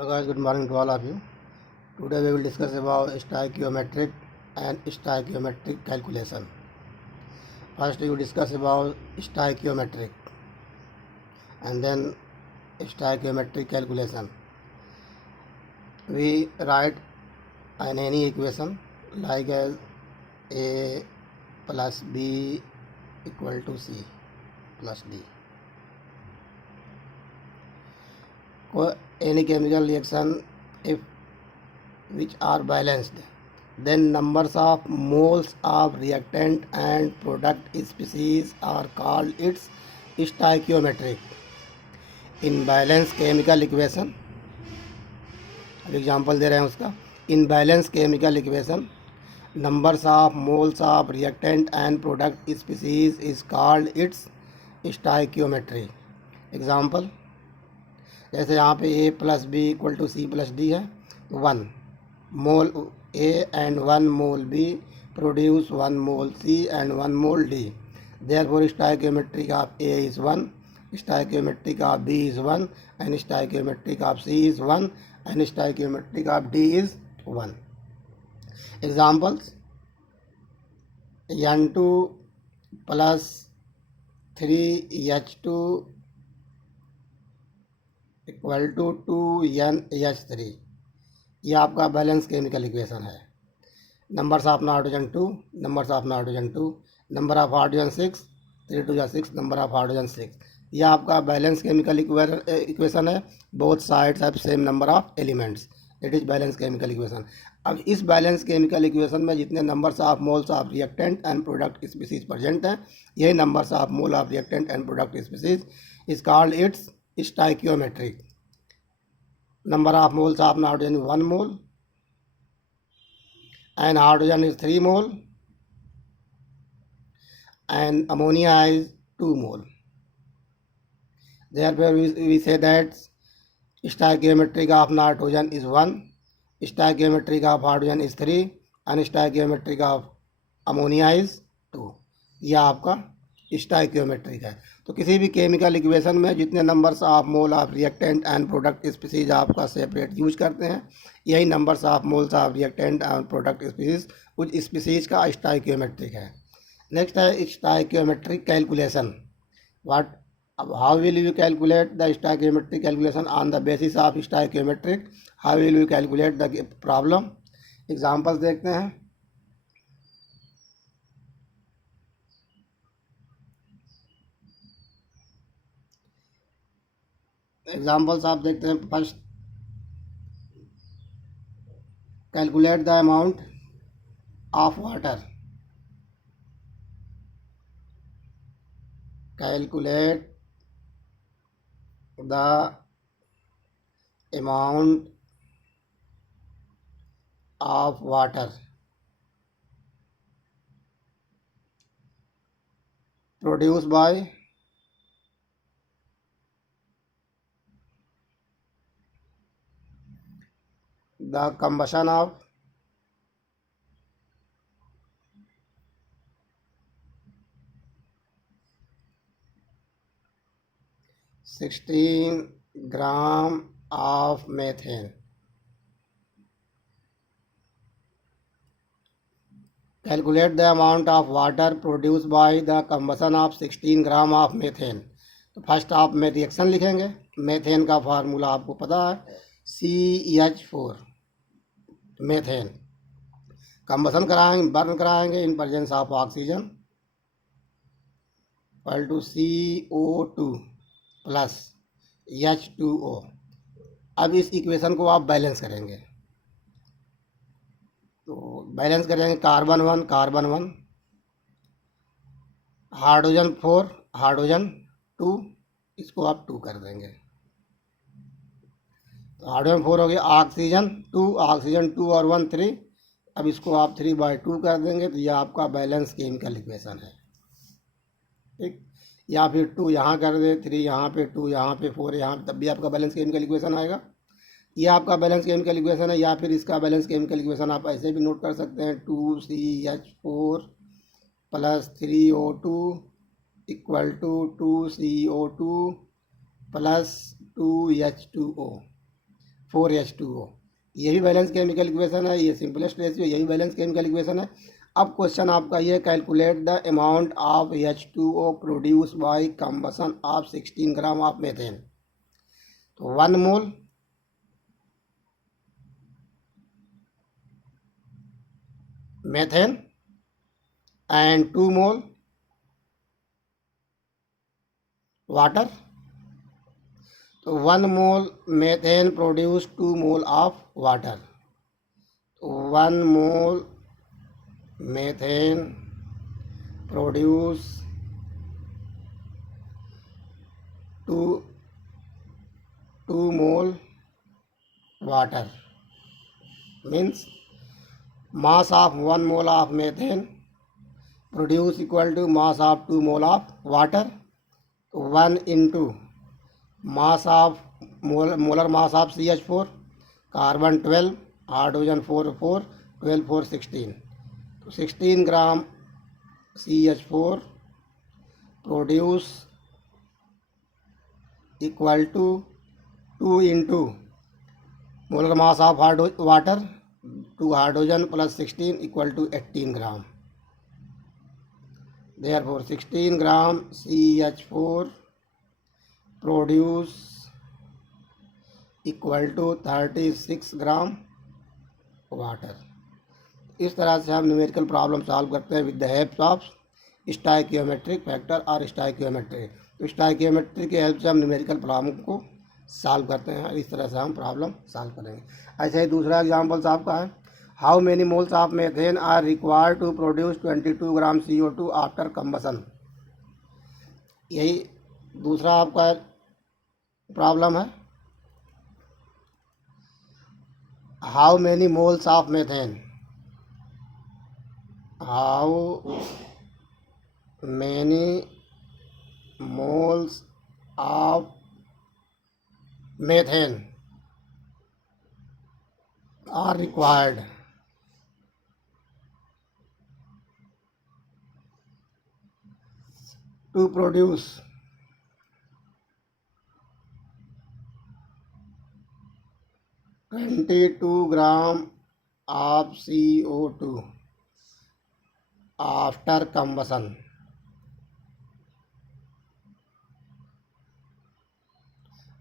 Hello guys, good morning to all of you. Today we will discuss about stoichiometric and stoichiometric calculation. First we will discuss about stoichiometric and then stoichiometric calculation. We write an any equation like as A plus B equal to C plus D. Any chemical reaction if which are balanced, then numbers of moles of reactant and product species are called its stoichiometric. In balance chemical equation, अब example दे रहे हैं उसका. In balance chemical equation numbers of moles of reactant and product species is called its stoichiometry. Example जैसे यहाँ पे A plus B equal to C plus D है, 1 mole A and 1 mole B produce 1 mole C and 1 mole D. Therefore stoichiometric of A is 1, stoichiometric of B is 1, and stoichiometric of C is 1, and stoichiometric of D is 1. Examples: N2 plus 3H2 equal to 2NH3. ये आपका balance chemical equation है. Numbers of nitrogen 2, numbers of nitrogen 2, number of hydrogen 6, 3 2 6, number of hydrogen 6. ये आपका balance chemical equation है. Both sides have same number of elements. It is balance chemical equation. अब इस balance chemical equation में जितने numbers of moles of reactant and product species present हैं, यही numbers of mole of reactant and product species is called its stoichiometric. Number of moles of nitrogen is 1 mole and hydrogen is 3 mole and ammonia is 2 mole. Therefore we say that stoichiometric of nitrogen is 1, stoichiometric of hydrogen is 3 and stoichiometric of ammonia is 2. यह आपका stoichiometric है. तो किसी भी chemical equation में जितने numbers of mole of reactant and product species आपका separate use करते हैं, यही numbers of moles of reactant and product species उस स्पीसीज का स्टाइकियोमेट्रिक है. नेक्स्ट है स्टाइकियोमेट्रिक कैलकुलेशन. व्हाट अब how will you calculate the stoichiometric calculation on the basis of stoichiometric. How will you calculate the problem. Examples देखते हैं. Examples आप देखते हैं. First, calculate the amount of water. Calculate the amount of water produce by the combustion of 16 gram of methane. Calculate the amount of water produced by the combustion of 16 gram of methane. तो first आप में reaction लिखेंगे. Methane का formula आपको पता है, CH4 methane. Combustion कराएंगे, burn कराएंगे in presence of oxygen equal to CO2 plus H2O. अब इस इक्वेशन को आप बैलेंस करेंगे. तो बैलेंस करेंगे कार्बन 1 कार्बन 1, हाइड्रोजन 4 हाइड्रोजन 2, इसको आप 2 कर देंगे. तो हाइड्रोजन 4 हो गया. ऑक्सीजन 2 ऑक्सीजन 2 और 1 3. अब इसको आप 3/2 कर देंगे. तो यह आपका बैलेंस केमिकल इक्वेशन है. ठीक. या फिर 2 यहाँ कर दे, 3 यहाँ पे, 2 यहाँ पे, 4 यहाँ पे, तब भी आपका बैलेंस केमिकल इक्वेशन आएगा. यह आपका बैलेंस केमिकल इक्वेशन है. या फिर इसका बैलेंस केमिकल इक्वेशन आप ऐसे भी नोट कर सकते हैं, 2CH4 plus 3O2 equal to 2CO2 plus 2H2O. 4H2O। ये भी बैलेंस केमिकल इक्वेशन है, ये सिंपलेस्ट रेशियो, यही बैलेंस केमिकल इक्वेशन है। अब क्वेश्चन आपका ये, calculate the amount of H2O produce by combustion of 16 gram of methane. तो 1 mole methane and 2 mole water. तो 1 mole methane produce 2 mole of water. 1 mole methane produce 2 mole water, means mass of 1 mole of methane produce equal to mass of 2 mole of water. 1 into mass of molar mass of CH4, carbon 12, hydrogen 4 4, 12 4 16. तो 16 ग्राम CH4 produce equal to 2 into molar mass of water, 2 hydrogen plus 16 equal to 18 gram. Therefore 16 gram CH4 produce equal to 36 gram water. इस तरह से हम numerical problem solve करते हैं with the help of stoichiometric factor और stoichiometry. तो stoichiometry की help से हम न्यूमेरिकल प्रॉब्लम को सॉल्व करते हैं, इस तरह से हम प्रॉब्लम सॉल्व करेंगे। ऐसे ही दूसरा एग्जाम्पल्स आपका है, how many moles of methane are required to produce 22 gram CO2 after combustion. यही दूसरा आपका प्रॉब्लम है, how many moles of methane, how many moles of methane are required to produce 22 gram of CO2 after combustion।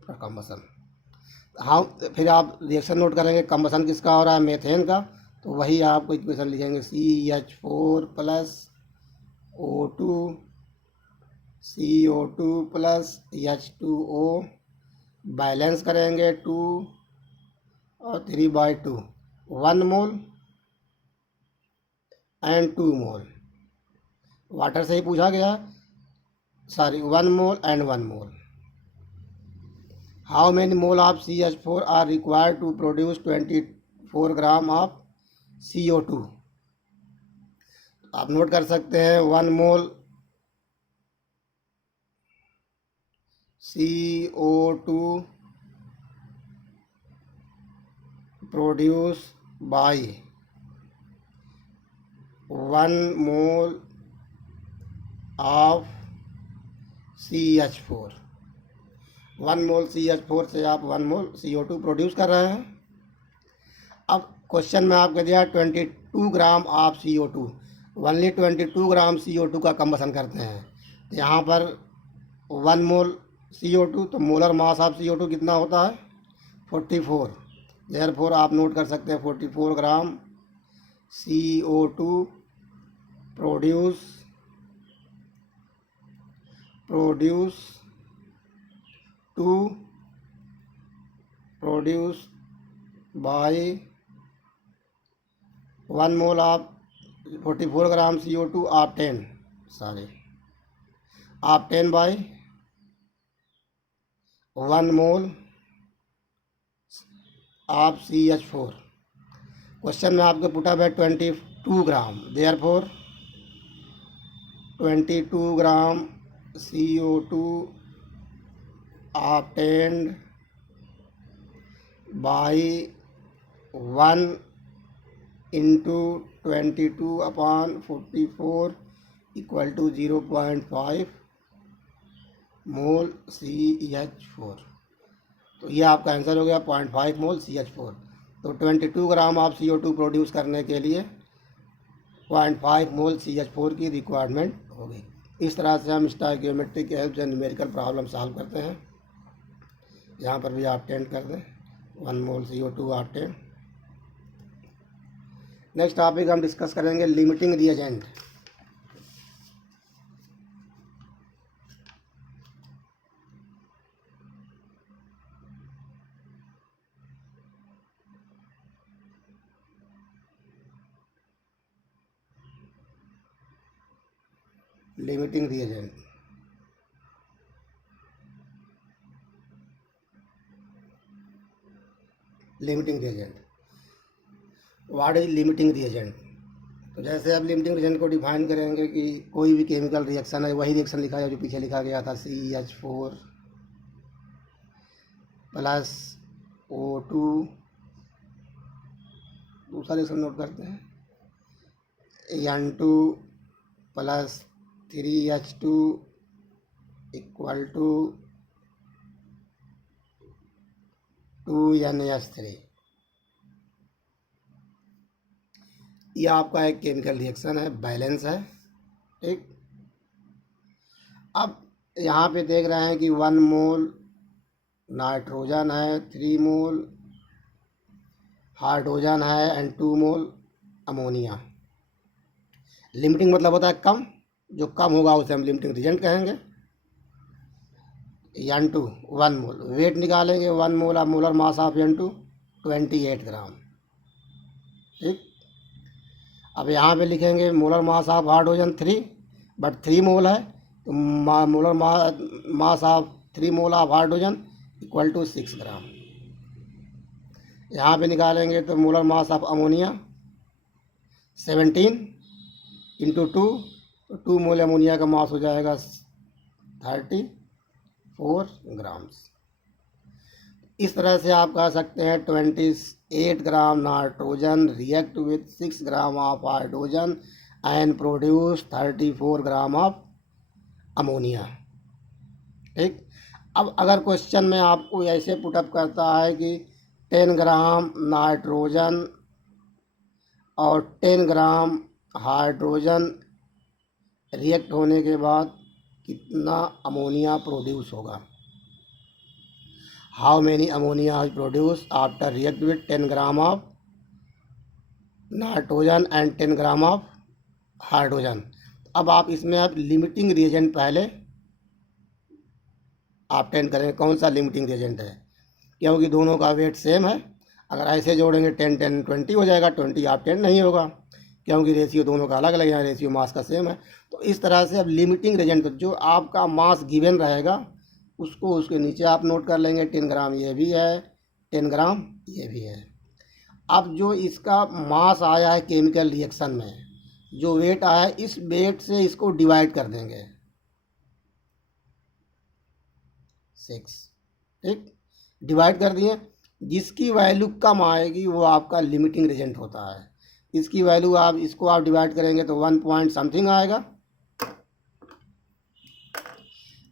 Combustion, हाँ फिर आप reaction note करेंगे, combustion किसका हो रहा है, मेथेन का। तो वही आपको इक्वेशन लिखेंगे CH4 plus O2 CO2 plus H2O, balance करेंगे 2 और 3/2, 1 मोल एंड 2 मोल। वाटर से ही पूछा गया, sorry 1 mole and 1 mole. How many mole of CH4 are required to produce 24 gram of CO2। आप नोट कर सकते हैं 1 मोल CO2 produce by 1 mole of CH4। 1 mole CH4 से आप 1 मोल CO2 प्रोड्यूस कर रहे हैं। अब क्वेश्चन में आपको दिया 22 gram of CO2, only 22 gram CO2 का कंबसन करते हैं। तो यहाँ पर 1 मोल CO2, तो मोलर मास ऑफ CO2 कितना होता है 44। देयरफॉर आप नोट कर सकते हैं 44 gram CO2 produce by 1 mole of 44 gram CO2 obtain by 1 mole of CH4। Question में आपको पुटा है 22 gram, therefore 22 gram CO2 obtained by 1 into 22 upon 44 equal to 0.5 mole CH4। तो ये आपका आंसर हो गया 0.5 मोल CH4। तो 22 ग्राम ऑफ CO2 प्रोड्यूस करने के लिए 0.5 मोल CH4 की रिक्वायरमेंट होगी। इस तरह से हम स्टोइकियोमेट्री की हेल्प से न्यूमेरिकल प्रॉब्लम सॉल्व करते हैं। यहाँ पर भी आप 10 कर दें, 1 मोल CO2 आप 10। नेक्स्ट टॉपिक हम डिस्कस करेंगे limiting reagent. Limiting reagent, limiting reagent, what is limiting reagent. तो जैसे अब लिमिटिंग रिएजेंट को डिफाइन करेंगे कि कोई भी केमिकल रिएक्शन है, वही रिएक्शन लिखा है जो पीछे लिखा गया था, CH4 प्लस O2। दूसरा रिएक्शन नोट करते हैं, N2 plus 3H2 equal to 2NH3। यह आपका एक केमिकल रिएक्शन है, बैलेंस है, ठीक। अब यहाँ पे देख रहे हैं कि 1 मोल नाइट्रोजन है, 3 मोल हाइड्रोजन है एंड 2 मोल अमोनिया। लिमिटिंग मतलब होता है कम, जो कम होगा उसे हम लिमिटिंग रिएजेंट कहेंगे। N2 1 मोल, वेट निकालेंगे 1 mole of molar mass of N2 28 gram, ठीक। अब यहाँ पे लिखेंगे molar mass of hydrogen 3, but 3 mole है तो molar mass of 3 mole of hydrogen equal to 6 gram. यहाँ पे निकालेंगे तो molar mass of ammonia 17 into 2, तो 2 मोल अमोनिया का मास हो जाएगा 34 ग्राम्स। इस तरह से आप कह सकते हैं 28 gram nitrogen react with 6 gram of hydrogen and produce 34 gram of ammonia, ठीक। अब अगर क्वेश्चन में आपको ऐसे पुटअप करता है कि 10 ग्राम नाइट्रोजन और 10 ग्राम हाइड्रोजन रिएक्ट होने के बाद कितना अमोनिया प्रोड्यूस होगा, how many ammonia is produce after react with 10 gram of nitrogen and 10 gram of hydrogen. अब आप इसमें आप लिमिटिंग रिएजेंट पहले आप 10 करेंगे, कौन सा लिमिटिंग रिएजेंट है, क्योंकि दोनों का वेट सेम है। अगर ऐसे जोड़ेंगे 10 10 20 हो जाएगा, 20 आप 10 नहीं होगा क्योंकि रेशियो दोनों का अलग अलग, यहाँ रेशियो मास का सेम है। तो इस तरह से अब लिमिटिंग रिएजेंट जो आपका मास गिवन रहेगा उसको उसके नीचे आप नोट कर लेंगे, 10 ग्राम ये भी है, 10 ग्राम ये भी है। अब जो इसका मास आया है केमिकल रिएक्शन में, जो वेट आया है, इस वेट से इसको डिवाइड कर देंगे 6, ठीक। डिवाइड कर दिए, जिसकी वैल्यू कम आएगी वो आपका लिमिटिंग रिएजेंट होता है। इसकी वैल्यू आप इसको आप डिवाइड करेंगे तो 1 पॉइंट समथिंग आएगा,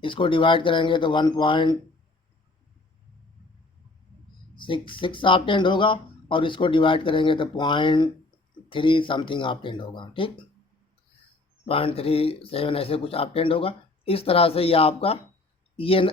इसको डिवाइड करेंगे तो 1.66 ऑप्टेंड होगा और इसको डिवाइड करेंगे तो 0.3 समथिंग ऑप्टेंड होगा, ठीक। 0.37 ऐसे कुछ ऑप्टेंड होगा। इस तरह से ये आपका ये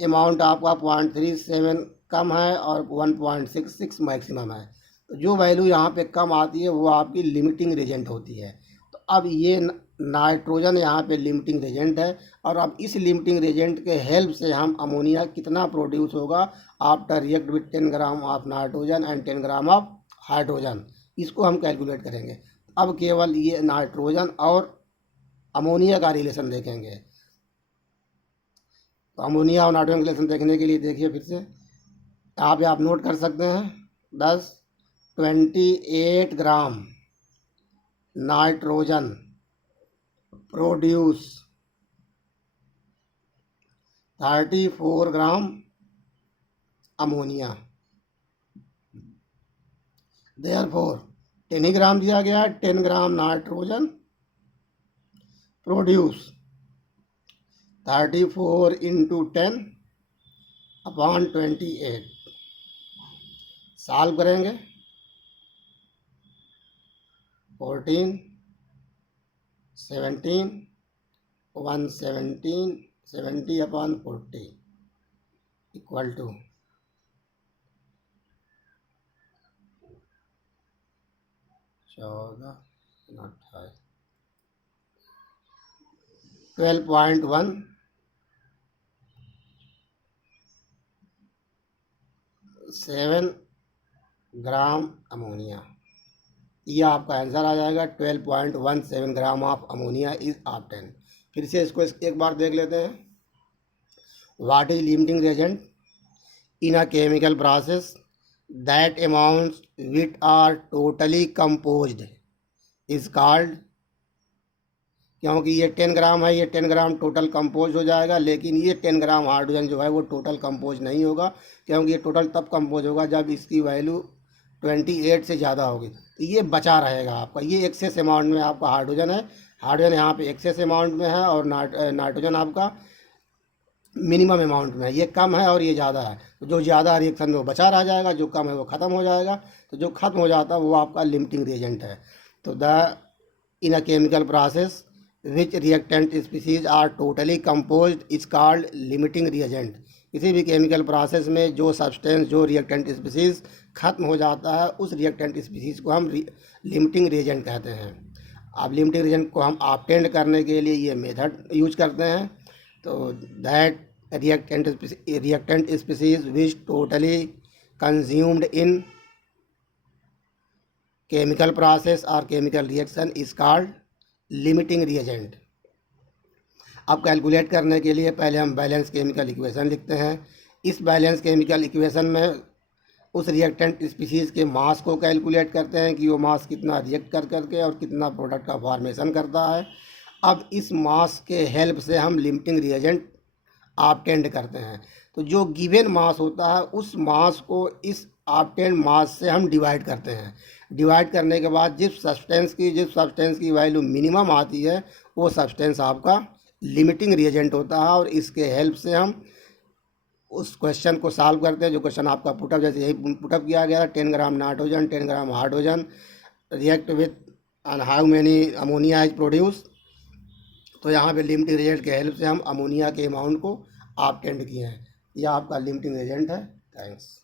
अमाउंट आपका 0.37 कम है और 1.66 मैक्सिमम है। तो जो वैल्यू यहाँ पे कम आती है वो आपकी लिमिटिंग रिएजेंट होती है। तो अब ये नाइट्रोजन यहाँ पे लिमिटिंग रिएजेंट है और अब इस लिमिटिंग रिएजेंट के हेल्प से हम अमोनिया कितना प्रोड्यूस होगा after react with 10 gram of nitrogen and 10 gram of hydrogen, इसको हम कैलकुलेट करेंगे। अब केवल ये नाइट्रोजन और अमोनिया का रिलेशन देखेंगे। तो अमोनिया और नाइट्रोजन का रिलेशन देखने के लिए देखिए फिर से यहाँ पे आप नोट कर सकते हैं 28 gram nitrogen produce 34 gram ammonia. Therefore 10 ही ग्राम दिया गया है, 10 gram nitrogen produce 34 into 10 upon 28 solve करेंगे 14 17 117 70 upon 40 equal to 14 12.1 7 gram ammonia. ये आपका आंसर आ जाएगा 12.17 gram of ammonia is obtain. फिर से इसको एक बार देख लेते हैं। What is limiting reagent in a chemical process that amounts which are totally composed is called. क्योंकि ये 10 ग्राम है, ये 10 ग्राम टोटल कंपोज हो जाएगा, लेकिन ये 10 ग्राम हाइड्रोजन जो है वो टोटल कंपोज नहीं होगा, क्योंकि ये टोटल तब कंपोज होगा जब इसकी वैल्यू 28 से ज़्यादा होगी। तो ये बचा रहेगा आपका, ये एक्सेस अमाउंट में आपका हाइड्रोजन है, हाइड्रोजन यहाँ पे एक्सेस अमाउंट में है, और नाइट्रोजन आपका मिनिमम अमाउंट में है। ये कम है और ये ज़्यादा है, तो जो ज़्यादा रिएक्शन में वो बचा रह जाएगा, जो कम है वो ख़त्म हो जाएगा। तो जो ख़त्म हो जाता है वो आपका लिमिटिंग रिएजेंट है। तो the in a chemical process which reactant species are totally composed is called limiting reagent. किसी भी केमिकल प्रोसेस में जो सब्सटेंस, जो रिएक्टेंट स्पीसीज ख़त्म हो जाता है, उस रिएक्टेंट स्पीसीज को हम लिमिटिंग रिएजेंट कहते हैं। अब लिमिटिंग रिएजेंट को हम ऑब्टेन करने के लिए ये मेथड यूज करते हैं। तो that reactant species which totally consumed in chemical process और chemical reaction is called limiting reagent. अब कैलकुलेट करने के लिए पहले हम बैलेंस केमिकल इक्वेशन लिखते हैं। इस बैलेंस केमिकल इक्वेशन में उस रिएक्टेंट स्पीसीज के मास को कैलकुलेट करते हैं कि वो मास कितना रिएक्ट कर करके और कितना प्रोडक्ट का फॉर्मेशन करता है। अब इस मास के हेल्प से हम लिमिटिंग रिएजेंट ऑब्टेंड करते हैं। तो जो गिवन मास होता है उस मास को इस ऑब्टेंड मास से हम डिवाइड करते हैं। डिवाइड करने के बाद जिस सब्सटेंस की वैल्यू मिनिमम आती है वो सब्सटेंस आपका लिमिटिंग रिएजेंट होता है, और इसके हेल्प से हम उस क्वेश्चन को सॉल्व करते हैं। जो क्वेश्चन आपका पुटअप, जैसे यही पुटअप किया गया है, 10 gram nitrogen 10 gram hydrogen react with and how many ammonia is produce. तो यहाँ पे लिमिटिंग रिएजेंट के हेल्प से हम अमोनिया के अमाउंट को ऑब्टेंड किए हैं। यह आपका लिमिटिंग एजेंट है। थैंक्स।